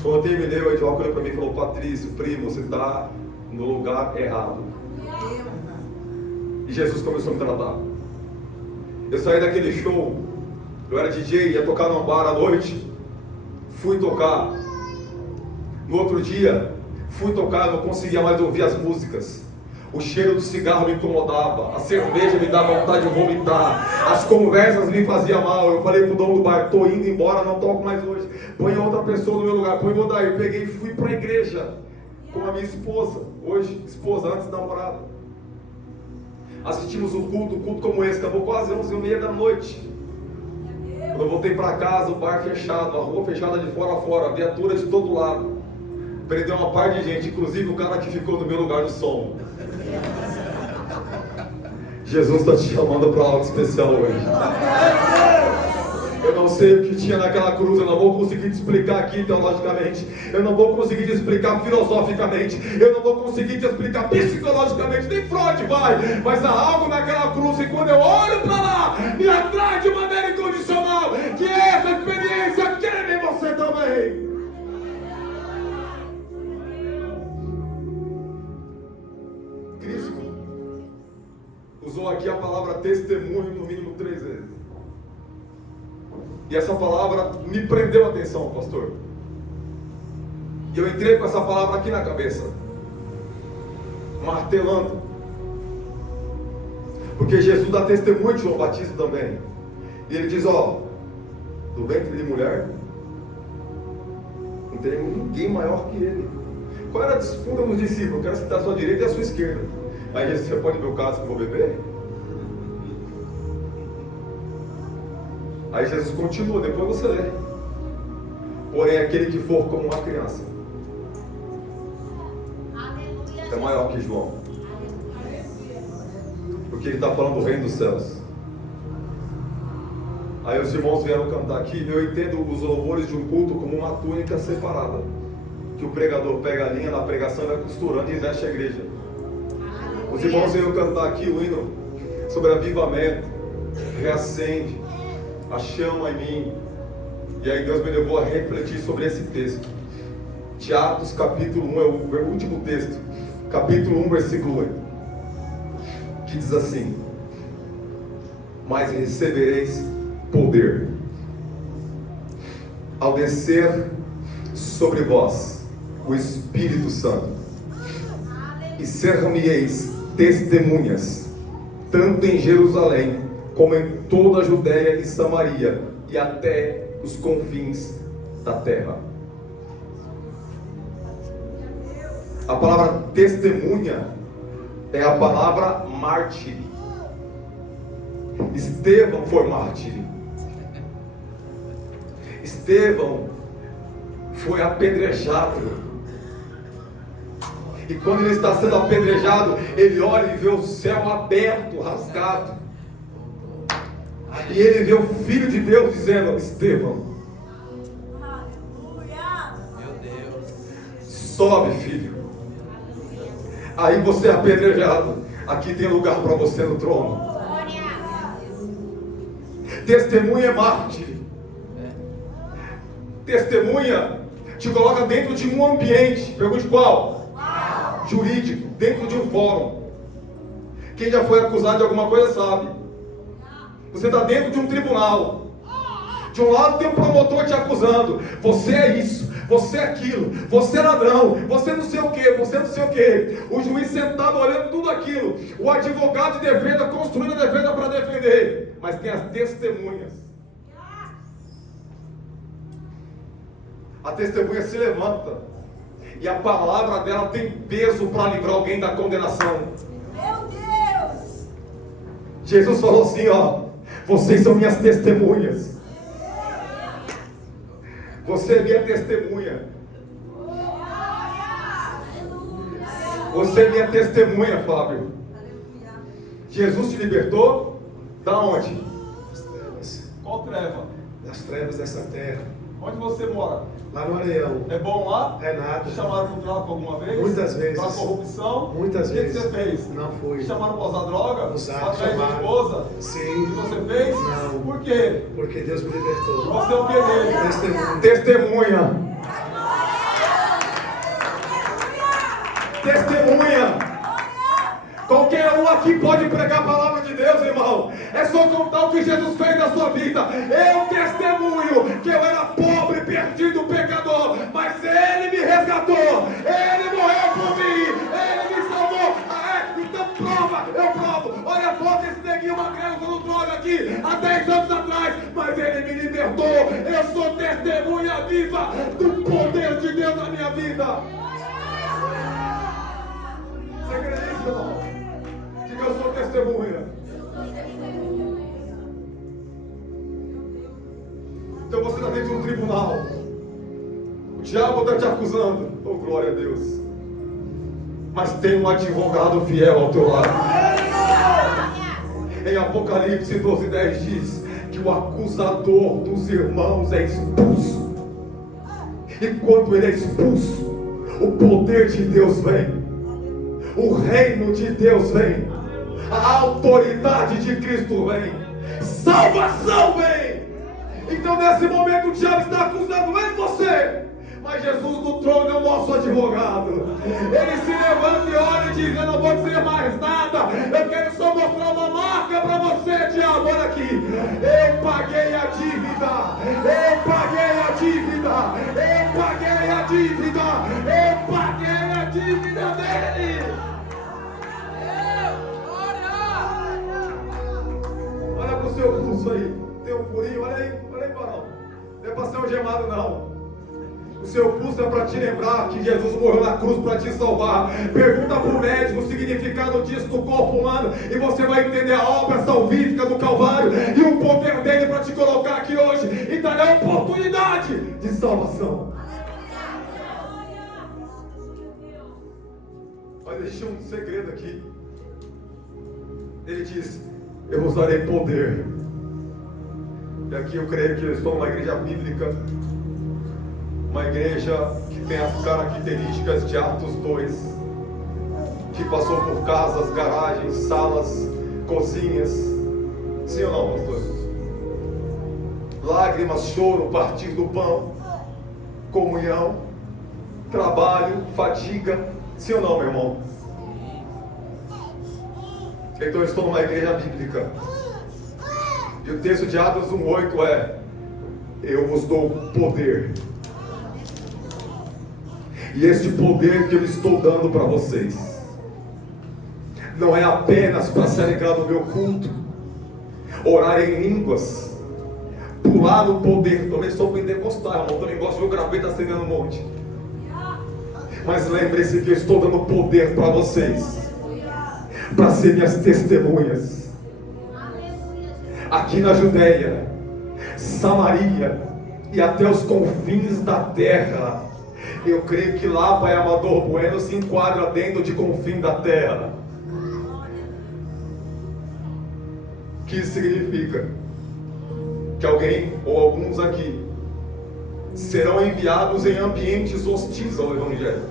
Quando eu terminei, o Edvalco olhou para mim e falou: Patrício, primo, você está no lugar errado. E Jesus começou a me tratar. Eu saí daquele show, eu era DJ, ia tocar num bar à noite, fui tocar. No outro dia, fui tocar, eu não conseguia mais ouvir as músicas. O cheiro do cigarro me incomodava, a cerveja me dava vontade de vomitar, as conversas me faziam mal. Eu falei pro dono do bar: tô indo embora, não toco mais hoje. Põe outra pessoa no meu lugar, põe o Odair. Eu peguei e fui pra igreja com a minha esposa, hoje esposa, antes namorada. Assistimos um culto como esse, acabou quase 11h30 da noite. Quando eu voltei para casa, o bar fechado, a rua fechada de fora a fora, viatura de todo lado. Prendeu uma par de gente, inclusive o cara que ficou no meu lugar no som. Jesus está te chamando para algo especial hoje. Eu não sei o que tinha naquela cruz, eu não vou conseguir te explicar aqui teologicamente, eu não vou conseguir te explicar filosoficamente, eu não vou conseguir te explicar psicologicamente, nem Freud vai, mas há algo naquela cruz e quando eu olho para lá, me atrai de maneira incondicional, que essa experiência queime em você também. Cristo usou aqui a palavra testemunho no mínimo 3 vezes. E essa palavra me prendeu a atenção, pastor. E eu entrei com essa palavra aqui na cabeça, martelando. Porque Jesus dá testemunho de João Batista também. E ele diz: ó, do ventre de mulher, não tem ninguém maior que ele. Qual era a disputa dos discípulos? Eu quero sentar a sua direita e a sua esquerda. Aí Jesus: você pode ver o caso que eu vou beber? Aí Jesus continua, depois você lê. Porém, aquele que for como uma criança é maior que João. Porque ele está falando do reino dos céus. Aí os irmãos vieram cantar aqui. Eu entendo os louvores de um culto como uma túnica separada, que o pregador pega a linha na pregação e vai costurando e veste a igreja. Os irmãos vieram cantar aqui o hino sobre avivamento, reacende a chama em mim. E aí Deus me levou a refletir sobre esse texto de Atos capítulo 1, é o último texto, capítulo 1, versículo 8, que diz assim: mas recebereis poder ao descer sobre vós o Espírito Santo, e ser-me-eis testemunhas tanto em Jerusalém como em toda a Judéia e Samaria e até os confins da terra. A palavra testemunha é a palavra mártir. Estevão foi mártir. Estevão foi apedrejado. E quando ele está sendo apedrejado, ele olha e vê o céu aberto, rasgado. E ele vê o Filho de Deus dizendo: Estevão, Sobe, filho. Aí você é apedrejado. Aqui tem lugar para você no trono. Testemunha é mártir. Testemunha te coloca dentro de um ambiente. Pergunte qual? Jurídico, dentro de um fórum. Quem já foi acusado de alguma coisa sabe. Você está dentro de um tribunal. De um lado tem um promotor te acusando. Você é isso, você é aquilo, você é ladrão, você não sei o que, você não sei o que. O juiz sentado olhando tudo aquilo. O advogado de defesa construindo a defesa para defender. Mas tem as testemunhas. A testemunha se levanta. E a palavra dela tem peso para livrar alguém da condenação. Meu Deus! Jesus falou assim, ó. Vocês são minhas testemunhas. Você é minha testemunha. Você é minha testemunha, Fábio. Jesus te libertou? Da onde? Das trevas. Qual treva? Das trevas dessa terra. Onde você mora? Lá no Areião. É bom lá? É nada. Te chamaram para o tráfico alguma vez? Muitas vezes. Para corrupção? Muitas vezes. O que você fez? Não fui. Te chamaram para usar droga? Usar, Para trair sua chamaram. esposa? Sim. E você fez? Não. Por quê? Porque Deus me libertou. Você é o que dele? Testemunha. Testemunha. Testemunha. Qualquer um aqui pode pregar a palavra de Deus, irmão. É só contar o que Jesus fez na sua vida. Eu testemunho que eu era pobre, perdido, pecador, mas Ele me resgatou. Ele morreu por mim. Ele me salvou. Então prova, eu provo. Olha a foto desse neguinho magrelo usando droga aqui há 10 anos atrás, mas Ele me libertou. Eu sou testemunha viva do poder de Deus na minha vida. Você acredita, irmão? Diga, eu sou testemunha. Então você está dentro de um tribunal. O diabo está te acusando. Oh, glória a Deus. Mas tem um advogado fiel ao teu lado. Em Apocalipse 12:10 diz que o acusador dos irmãos é expulso. E quando ele é expulso, o poder de Deus vem. O reino de Deus vem. A autoridade de Cristo vem. Salvação vem. Então nesse momento o diabo está acusando eu e você. Mas Jesus no trono é o nosso advogado. Ele se levanta e olha e diz: eu não vou dizer mais nada. Eu quero só mostrar uma marca para você, diabo. Olha aqui. Eu paguei a dívida. Eu paguei a dívida. Eu paguei a dívida. Eu paguei a dívida dele. Olha pro seu pulso aí. Tem um furinho, olha aí, varão. Não é para ser algemado, não. O seu pulso é para te lembrar que Jesus morreu na cruz para te salvar. Pergunta para o médico o significado disso no corpo humano e você vai entender a obra salvífica do Calvário e o poder dele para te colocar aqui hoje e dar a oportunidade de salvação. Mas existe um segredo aqui. Ele diz: eu vos darei poder. E aqui eu creio que eu estou numa igreja bíblica, uma igreja que tem as características de Atos 2, que passou por casas, garagens, salas, cozinhas. Sim ou não, pastor? Lágrimas, choro, partir do pão, comunhão, trabalho, fadiga. Sim ou não, meu irmão? Então eu estou numa igreja bíblica. E o texto de Atos 1:8 é: eu vos dou poder. E este poder que eu estou dando para vocês não é apenas para se alegrar no meu culto, orar em línguas, pular no poder. Também sou pentecostal, irmão, também gosto de ver o graveta acendendo no monte. Mas lembre-se que eu estou dando poder para vocês, para ser minhas testemunhas aqui na Judeia, Samaria e até os confins da terra. Eu creio que lá, Pai Amador Bueno, se enquadra dentro de confim da terra. O que isso significa? Que alguém ou alguns aqui serão enviados em ambientes hostis ao Evangelho.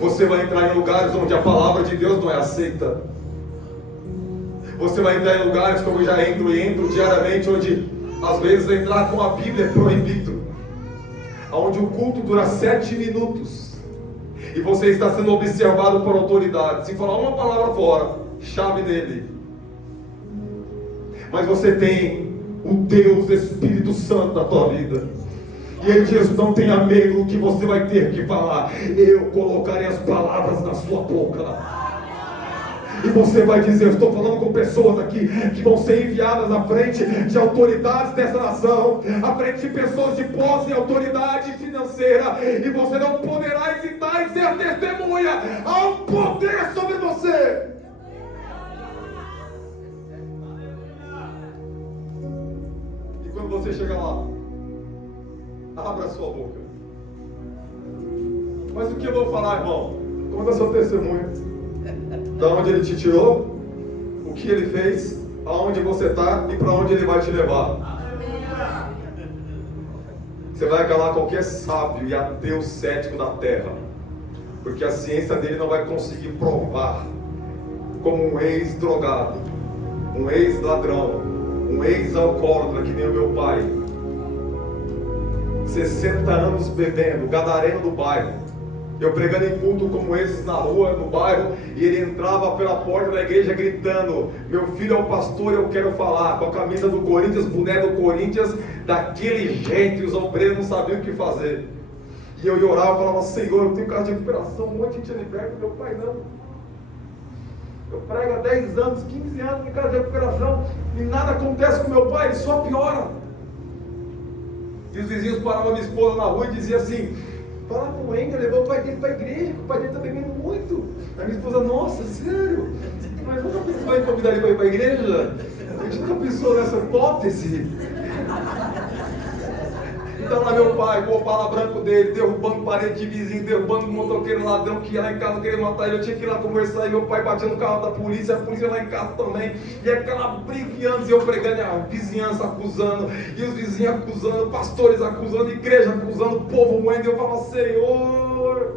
Você vai entrar em lugares onde a palavra de Deus não é aceita. Você vai entrar em lugares como eu já entro e entro diariamente, onde às vezes entrar com a Bíblia é proibido. Onde o culto dura 7 minutos. E você está sendo observado por autoridade. Se falar uma palavra fora, chave nele. Mas você tem o Deus Espírito Santo na tua vida. E ele diz: não tenha medo do que você vai ter que falar. Eu colocarei as palavras na sua boca. E você vai dizer: eu estou falando com pessoas aqui que vão ser enviadas à frente de autoridades dessa nação, à frente de pessoas de posse e autoridade financeira, e você não poderá hesitar em ser testemunha. Há um poder sobre você. E quando você chegar lá, abra a sua boca. Mas o que eu vou falar, irmão? Conta seu testemunho. Da onde ele te tirou, o que ele fez, aonde você está e para onde ele vai te levar. Você vai calar qualquer sábio e ateu cético da terra, porque a ciência dele não vai conseguir provar como um ex-drogado, um ex-ladrão, um ex-alcoólatra que nem o meu pai, 60 anos bebendo, gadareno do bairro. Eu pregando em culto como esses na rua, no bairro, e ele entrava pela porta da igreja gritando: meu filho é o pastor, eu quero falar, com a camisa do Corinthians, boné do Corinthians, daquele jeito, e os obreiros não sabiam o que fazer. E eu orava e falava: Senhor, eu tenho casa de recuperação, um monte de gente liberta, meu pai não. Eu prego há 10 anos, 15 anos em casa de recuperação, e nada acontece com meu pai, ele só piora. E os vizinhos paravam a minha esposa na rua e diziam assim: fala com o Engel, levou o pai dele para a igreja, que o pai dele está bebendo muito. A minha esposa: nossa, sério? Mas nunca pensou em convidar ele para ir para a igreja? A gente nunca pensou nessa hipótese. Então lá meu pai, com o pala branco dele, derrubando parede de vizinho, derrubando um motoqueiro ladrão que ia lá em casa querer matar ele. Eu tinha que ir lá conversar, e meu pai batia no carro da polícia, a polícia lá em casa também. E aquela briga e anos, e eu pregando, e a vizinhança acusando, e os vizinhos acusando, pastores acusando, igreja acusando, o povo moendo. E eu falava: Senhor,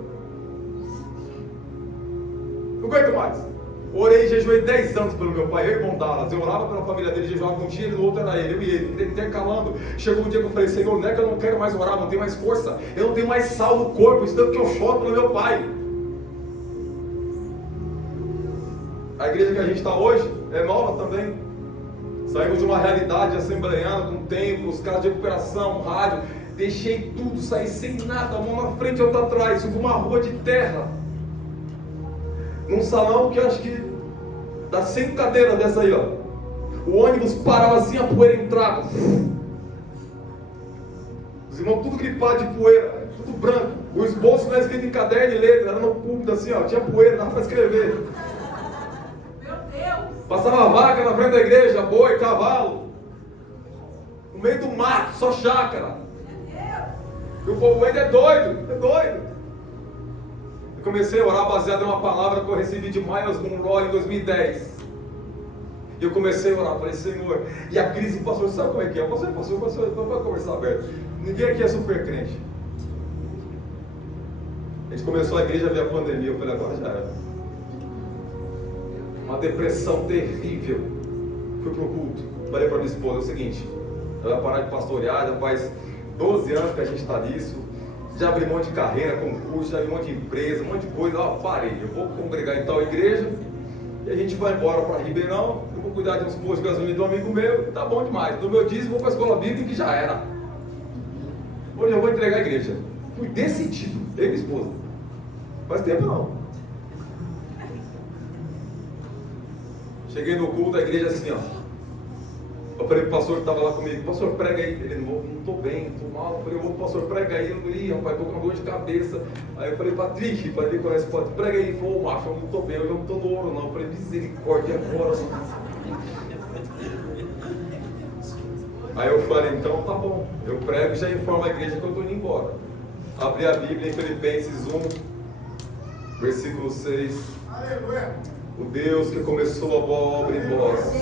não aguento mais. Orei e jejuei 10 anos pelo meu pai, eu e irmão Dallas. Eu orava pela família dele, jejuava um dia, e no outro era ele, eu e ele, intercalando. Chegou um dia que eu falei: Senhor, não é que eu não quero mais orar, não tenho mais força, eu não tenho mais sal no corpo, de tanto que eu choro pelo meu pai. A igreja que a gente está hoje é nova também. Saímos de uma realidade assembleiana, com templos, casa de recuperação, rádio. Deixei tudo, saí sem nada, uma na frente e outra atrás, subi uma rua de terra, num salão que eu acho que dá 100 cadeiras dessa aí, ó. O ônibus parava assim, a poeira entrava. Os irmãos tudo gripado de poeira, tudo branco. O esboço não era escrito em caderno e letra, era no púlpito assim, ó. Tinha poeira, dava para escrever. Meu Deus! Passava vaca na frente da igreja, boi, cavalo. No meio do mato, só chácara. E o povo ainda é doido, é doido. Eu comecei a orar baseado em uma palavra que eu recebi de Miles Monroe em 2010. E eu comecei a orar, falei: Senhor, e a crise, pastor, sabe como é que é? Pastor, não vai conversar aberto. Ninguém aqui é super crente. A gente começou a igreja, veio a pandemia, eu falei: agora já era. Uma depressão terrível. Fui pro culto, falei para minha esposa: é o seguinte, ela vai parar de pastorear, já faz 12 anos que a gente está nisso. Já abri um monte de carreira, concurso, já abri um monte de empresa, um monte de coisa. Parei, eu vou congregar em tal igreja e a gente vai embora para Ribeirão. Eu vou cuidar de uns postos de gasolina do amigo meu, tá bom demais. Do meu dízimo, vou para a escola bíblica e já era. Hoje eu vou entregar a igreja. Fui decidido, eu e minha esposa. Faz tempo não. Cheguei no culto da igreja assim, ó. Eu falei pro pastor que estava lá comigo: pastor, prega aí. Ele: não estou bem, estou mal. Eu falei: ô pastor, prega aí. Eu falei: rapaz, estou com uma dor de cabeça. Aí eu falei: Patrick, ele conhece o Patrick, prega aí. Ele falou: ô macho, eu não estou bem, eu não estou no ouro não. Eu falei: misericórdia, agora. Aí eu falei: então tá bom, eu prego e já informo a igreja que eu estou indo embora. Abri a Bíblia em Filipenses 1, versículo 6. O Deus que começou a boa obra em vós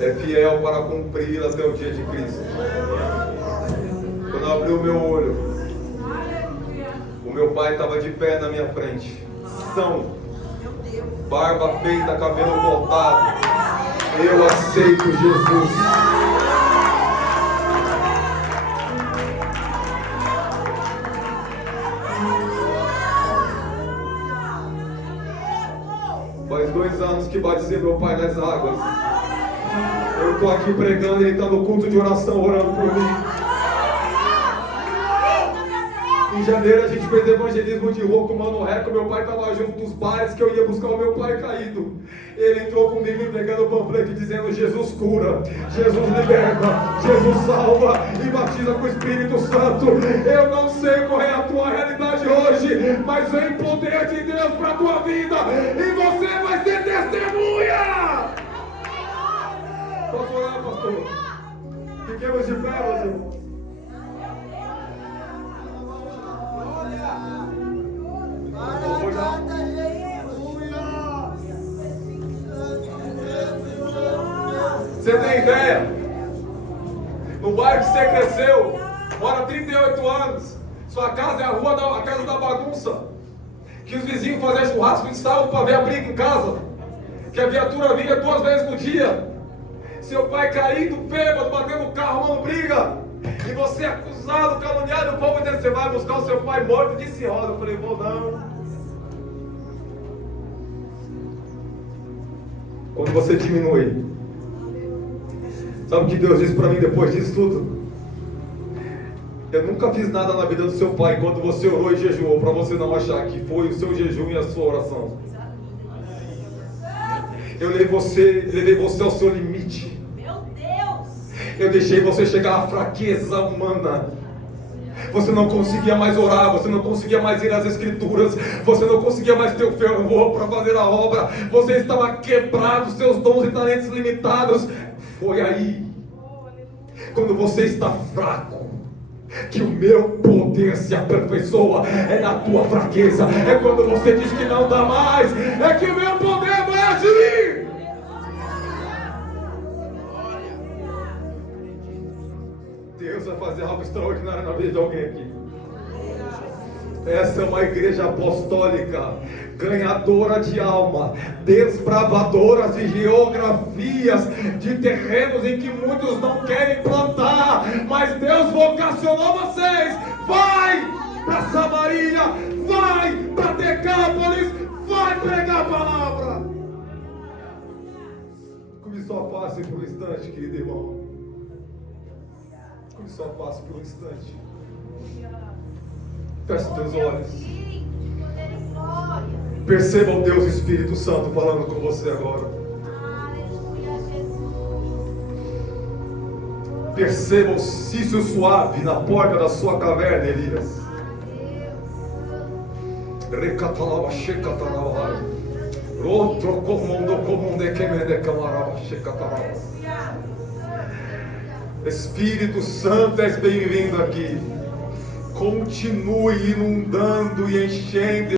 é fiel para cumprir até o dia de Cristo. Quando eu abri o meu olho, o meu pai estava de pé na minha frente. São, barba feita, cabelo voltado. Eu aceito Jesus. Faz 2 anos que batizei meu pai nas águas. Eu estou aqui pregando, ele está no culto de oração orando por mim. Em janeiro a gente fez evangelismo de rua com o Mano Reco. Meu pai estava junto dos bares que eu ia buscar o meu pai caído. Ele entrou comigo entregando o panfleto dizendo: Jesus cura, Jesus liberta, Jesus salva e batiza com o Espírito Santo. Eu não sei qual é a tua realidade hoje, mas vem poder de Deus para a tua vida e você vai ser testemunha. Posso orar, pastor? Fiquemos de pé, meus irmãos. Você tem ideia? No bairro que você cresceu, mora 38 anos, sua casa é a casa da bagunça, que os vizinhos faziam churrasco de sábado para ver a briga em casa, que a viatura vinha 2 vezes no dia, seu pai caído, bêbado, batendo o carro, arrumando briga, e você acusado, caluniado, o povo dizendo: você vai buscar o seu pai morto de cirrose. Eu falei: vou não. Quando você diminui, sabe o que Deus disse para mim depois disso tudo? Eu nunca fiz nada na vida do seu pai quando você orou e jejuou, para você não achar que foi o seu jejum e a sua oração. Eu levei você ao seu limite. Eu deixei você chegar à fraqueza humana. Você não conseguia mais orar, você não conseguia mais ir às escrituras, você não conseguia mais ter o fervor para fazer a obra, você estava quebrado, seus dons e talentos limitados. Foi aí, quando você está fraco, que o meu poder se aperfeiçoa. É na tua fraqueza, é quando você diz que não dá mais, é que o meu poder vai agir. Deus vai fazer algo extraordinário na vida de alguém aqui. Essa é uma igreja apostólica, ganhadora de alma, desbravadora de geografias, de terrenos em que muitos não querem plantar, mas Deus vocacionou vocês. Vai para Samaria, vai para Decápolis, vai pregar a palavra. Cubra sua face por um instante, querido irmão. Cubra sua face por um instante. Feche teus olhos. Perceba o Deus Espírito Santo falando com você agora. Perceba o cício suave na porta da sua caverna, Elias. Recatalava, checatalava. Outro comando, comande que me decamarava, checatalava. Espírito Santo, és bem-vindo aqui. Continue inundando e enchendo